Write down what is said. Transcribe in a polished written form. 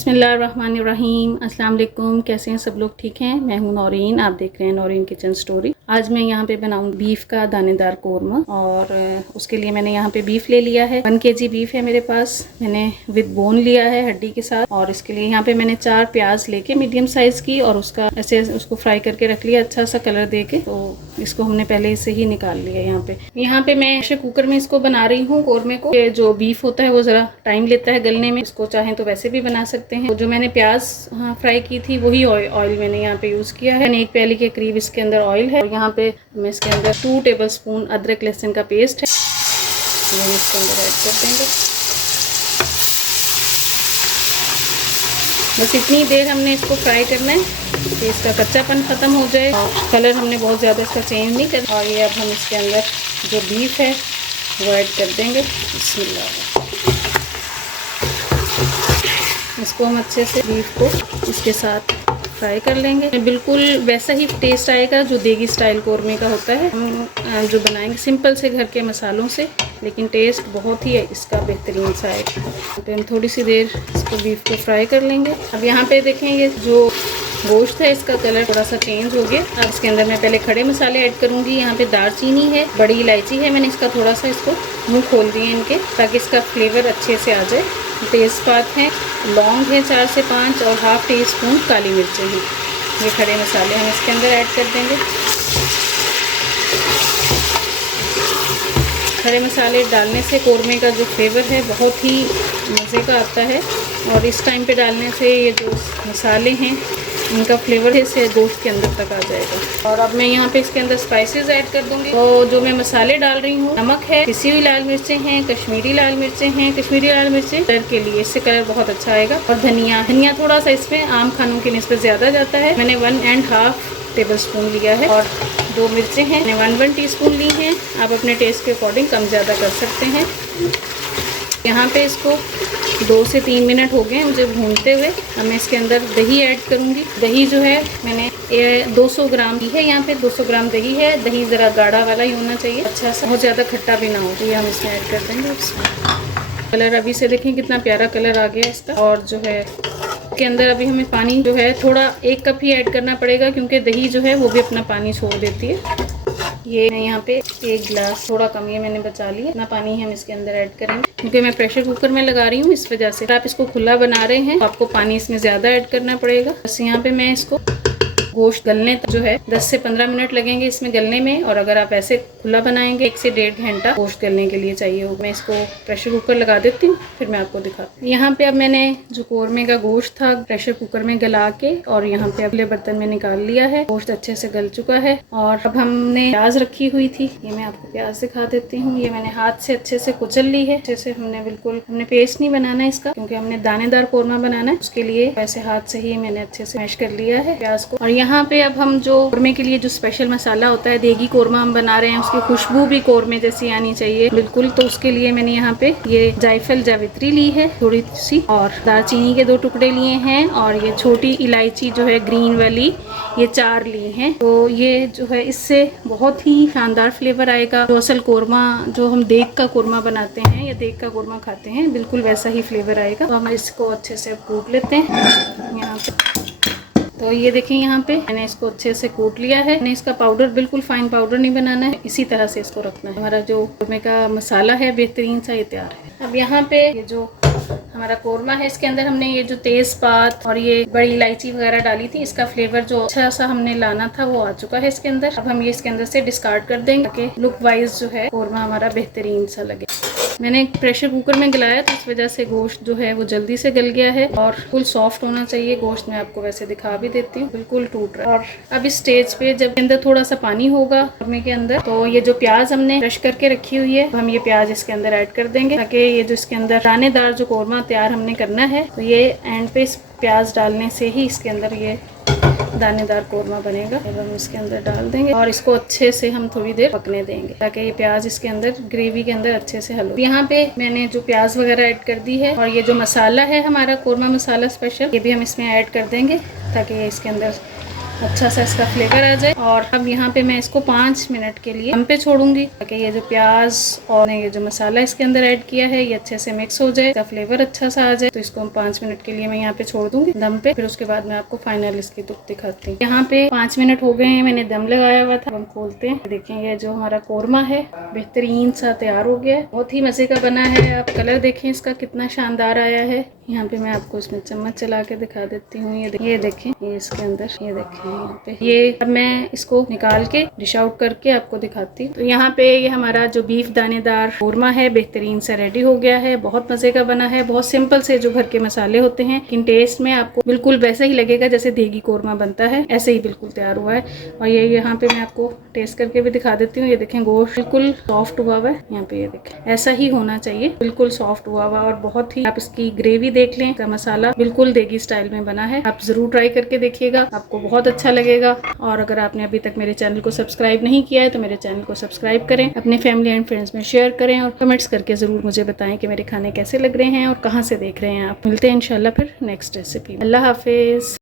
बिस्मिल्लाहिर्रहमानिर्रहीम। अस्सलाम वालेकुम। कैसे हैं सब लोग? ठीक हैं। मैं हूं नौरीन, आप देख रहे हैं नौरीन किचन स्टोरी। आज मैं यहाँ पे बनाऊँ बीफ का दानेदार कोरमा और उसके लिए मैंने यहाँ पे बीफ ले लिया है। 1 kg बीफ है मेरे पास। मैंने विद बोन लिया है, हड्डी के साथ। और इसके लिए यहाँ पे मैंने 4 प्याज लेके मीडियम साइज की और उसका ऐसे उसको फ्राई करके रख लिया अच्छा सा कलर दे के। तो इसको हमने पहले से ही निकाल लिया। यहाँ पे मैं प्रेशर कुकर में इसको बना रही हूँ कोरमे को। ये जो बीफ होता है वो जरा टाइम लेता है गलने में। इसको चाहें तो वैसे भी बना सकते हैं। तो जो मैंने प्याज फ्राई की थी वही ऑयल मैंने यहाँ पे यूज किया है। 1 प्याली के करीब इसके अंदर ऑयल है। और यहाँ पे मैं इसके अंदर 2 टेबलस्पून अदरक लहसुन का पेस्ट है, ये इसके अंदर ऐड कर देंगे। बस इतनी देर हमने इसको फ्राई करना है कि इसका कच्चापन ख़त्म हो जाए। और कलर हमने बहुत ज़्यादा इसका चेंज नहीं करना। और ये अब हम इसके अंदर जो बीफ है वो ऐड कर देंगे। बिस्मिल्लाह। इसको हम अच्छे से बीफ को इसके साथ फ्राई कर लेंगे। बिल्कुल वैसा ही टेस्ट आएगा जो देगी स्टाइल कोरमे का होता है। हम जो बनाएंगे सिंपल से घर के मसालों से, लेकिन टेस्ट बहुत ही इसका बेहतरीन सा आएगा। तो हम थोड़ी सी देर इसको बीफ को फ्राई कर लेंगे। अब यहाँ पे देखेंगे जो गोश्त है इसका कलर थोड़ा सा चेंज हो गया। अब इसके अंदर मैं पहले खड़े मसाले ऐड करूँगी। यहाँ पे दालचीनी है, बड़ी इलायची है, मैंने इसका थोड़ा सा इसको मुँह खोल दिए इनके, ताकि इसका फ्लेवर अच्छे से आ जाए। तेज़पात हैं, लौंग है 4 से 5 और ½ टीस्पून काली मिर्चें हैं। ये खड़े मसाले हम इसके अंदर ऐड कर देंगे। खड़े मसाले डालने से कोरमे का जो फ्लेवर है बहुत ही मज़े का आता है। और इस टाइम पे डालने से ये जो मसाले हैं इनका फ्लेवर से गोश्त के अंदर तक आ जाएगा। और अब मैं यहाँ पे इसके अंदर स्पाइसेस ऐड कर दूँगी। तो जो मैं मसाले डाल रही हूँ, नमक है, पिसी हुई लाल मिर्चें हैं, कश्मीरी लाल मिर्चें हैं। कश्मीरी लाल मिर्चें कलर के लिए, इससे कलर बहुत अच्छा आएगा। और धनिया थोड़ा सा इसमें आम खानों की निस्बत ज़्यादा जाता है। मैंने 1½ टेबलस्पून लिया है। और 2 मिर्चें हैं, मैंने 1 टीस्पून ली हैं। आप अपने टेस्ट के अकॉर्डिंग कम ज़्यादा कर सकते हैं। यहाँ पे इसको 2 से 3 मिनट हो गए मुझे भूनते हुए। अब मैं इसके अंदर दही ऐड करूँगी। दही जो है मैंने 200 ग्राम ली है। यहाँ पे 200 ग्राम दही है। दही ज़रा गाढ़ा वाला ही होना चाहिए, अच्छा सा, बहुत ज़्यादा खट्टा भी ना हो। तो ये हम इसमें ऐड कर देंगे। कलर अभी से देखें कितना प्यारा कलर आ गया इसका। और जो है इसके अंदर अभी हमें पानी जो है थोड़ा 1 कप ही ऐड करना पड़ेगा, क्योंकि दही जो है वो भी अपना पानी छोड़ देती है। ये यहाँ पे 1 गिलास, थोड़ा कम ये मैंने बचा लिया। इतना पानी हम इसके अंदर ऐड करेंगे, क्योंकि मैं प्रेशर कुकर में लगा रही हूँ इस वजह से। अगर आप इसको खुला बना रहे हैं तो आपको पानी इसमें ज़्यादा ऐड करना पड़ेगा। बस यहाँ पे मैं इसको गोश्त गलने तक जो है 10 से 15 मिनट लगेंगे इसमें गलने में। और अगर आप ऐसे खुला बनाएंगे 1 से 1.5 घंटा गोश्त गलने के लिए चाहिए होगा। मैं इसको प्रेशर कुकर लगा देती हूँ, फिर मैं आपको दिखाती हूँ। यहाँ पे अब मैंने जो कोरमे का गोश्त था प्रेशर कुकर में गला के और यहाँ पे अगले बर्तन में निकाल लिया है। गोश्त अच्छे से गल चुका है। और अब हमने प्याज रखी हुई थी, ये मैं आपको प्याज दिखा देती हूँ। ये मैंने हाथ से अच्छे से कुचल ली है। अच्छे से हमने पेस्ट नहीं बनाना है इसका, क्योंकि हमने दानेदार कोरमा बनाना है। उसके लिए ऐसे हाथ से ही मैंने अच्छे से मैश कर लिया है प्याज को। और यहाँ पे अब हम जो कोरमे के लिए जो स्पेशल मसाला होता है, देगी कोरमा हम बना रहे हैं, उसकी खुशबू भी कोरमे जैसी आनी चाहिए बिल्कुल। तो उसके लिए मैंने यहाँ पे ये जायफल जावित्री ली है थोड़ी सी, और दालचीनी के 2 टुकड़े लिए हैं। और ये छोटी इलायची जो है ग्रीन वाली, ये 4 ली हैं। तो ये जो है इससे बहुत ही शानदार फ्लेवर आएगा। जो असल कोरमा जो हम देग का कोरमा बनाते हैं या देग का कोरमा खाते हैं, बिल्कुल वैसा ही फ्लेवर आएगा। तो हम इसको अच्छे से कूट लेते हैं यहाँ पे। तो ये देखें यहाँ पे मैंने इसको अच्छे से कूट लिया है। मैंने इसका पाउडर बिल्कुल फाइन पाउडर नहीं बनाना है, इसी तरह से इसको रखना है। हमारा जो कोरमे का मसाला है बेहतरीन सा ये तैयार है। अब यहाँ पे ये जो हमारा कोरमा है इसके अंदर हमने ये जो तेज़पात और ये बड़ी इलायची वगैरह डाली थी, इसका फ्लेवर जो अच्छा सा हमने लाना था वो आ चुका है इसके अंदर। अब हम ये इसके अंदर से डिस्कार्ड कर देंगे, ताकि लुक वाइज जो है कोरमा हमारा बेहतरीन सा लगे। मैंने प्रेशर कुकर में गलाया तो इस वजह से गोश्त जो है वो जल्दी से गल गया है। और बिल्कुल सॉफ्ट होना चाहिए गोश्त। मैं आपको वैसे दिखा भी देती हूँ, बिल्कुल टूट रहा है। और अब इस स्टेज पे जब अंदर थोड़ा सा पानी होगा कोरमे के अंदर, तो ये जो प्याज हमने क्रश करके रखी हुई है, हम ये प्याज इसके अंदर ऐड कर देंगे, ताकि ये जो इसके अंदर दानेदार जो कोरमा तैयार हमने करना है, तो ये एंड पे इस प्याज डालने से ही इसके अंदर ये दानेदार कोरमा बनेगा। अब हम इसके अंदर डाल देंगे और इसको अच्छे से हम थोड़ी देर पकने देंगे, ताकि ये प्याज इसके अंदर ग्रेवी के अंदर अच्छे से हल हो। यहाँ पे मैंने जो प्याज वगैरह ऐड कर दी है। और ये जो मसाला है हमारा कोरमा मसाला स्पेशल, ये भी हम इसमें ऐड कर देंगे, ताकि ये इसके अंदर अच्छा सा इसका फ्लेवर आ जाए। और अब यहाँ पे मैं इसको 5 मिनट के लिए दम पे छोड़ूंगी ताकि ये जो प्याज और ये जो मसाला इसके अंदर ऐड किया है ये अच्छे से मिक्स हो जाए, इसका फ्लेवर अच्छा सा आ जाए। तो इसको हम 5 मिनट के लिए मैं यहाँ पे छोड़ दूंगी दम पे, फिर उसके बाद मैं आपको फाइनल इसकी लुक दिखाती हूँ। यहाँ पे 5 मिनट हो गए हैं, मैंने दम लगाया हुआ था। हम खोलते हैं, देखें ये जो हमारा कोरमा है बेहतरीन सा तैयार हो गया है, बहुत ही मजे का बना है। आप कलर देखें इसका कितना शानदार आया है। यहाँ पे मैं आपको इसमें चम्मच चला के दिखा देती हूँ। ये देखें, ये इसके अंदर ये देखें यहाँ पे। ये अब मैं इसको निकाल के डिश आउट करके आपको दिखाती हूँ। तो यहाँ पे ये हमारा जो बीफ दानेदार कोरमा है बेहतरीन से रेडी हो गया है, बहुत मजे का बना है। बहुत सिंपल से जो घर के मसाले होते हैं, इन टेस्ट में आपको बिल्कुल वैसा ही लगेगा जैसे देगी कोरमा बनता है, ऐसे ही बिल्कुल तैयार हुआ है। और ये यहाँ पे मैं आपको टेस्ट करके भी दिखा देती हूँ। ये देखें गोश्त बिल्कुल सॉफ्ट हुआ हुआ है, यहाँ पे ये देखें ऐसा ही होना चाहिए, बिल्कुल सॉफ्ट हुआ हुआ। और बहुत ही आप इसकी ग्रेवी देख लें, का मसाला बिल्कुल देगी स्टाइल में बना है। आप जरूर ट्राई करके देखिएगा, आपको बहुत अच्छा लगेगा। और अगर आपने अभी तक मेरे चैनल को सब्सक्राइब नहीं किया है तो मेरे चैनल को सब्सक्राइब करें, अपने फैमिली एंड फ्रेंड्स में शेयर करें और कमेंट्स करके जरूर मुझे बताएं कि मेरे खाने कैसे लग रहे हैं और कहाँ से देख रहे हैं आप। मिलते हैं इंशाल्लाह फिर नेक्स्ट रेसिपी। अल्लाह हाफिज।